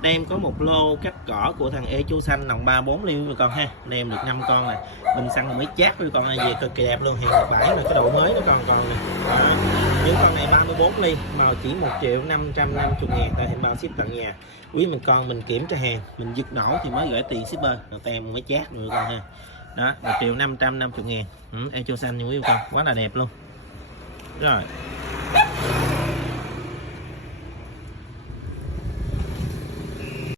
Đem có một lô cắt cỏ của thằng Echo xanh nòng 34 ly với con ha. Đem được 5 con này. Mình săn mới chát với con này về cực kỳ đẹp luôn. Hiện Nhật Bản là cái độ mới nó con này. Đó. Những con này 34 ly, màu chỉ 1.550.000, tại hình bao ship tận nhà. Quý mình con mình kiểm tra hàng, mình giật nổ thì mới gửi tiền shipper. Rồi tem mới chát rồi con ha. Đó, 1.550.000. Echo xanh như quý con, quá là đẹp luôn. Rồi.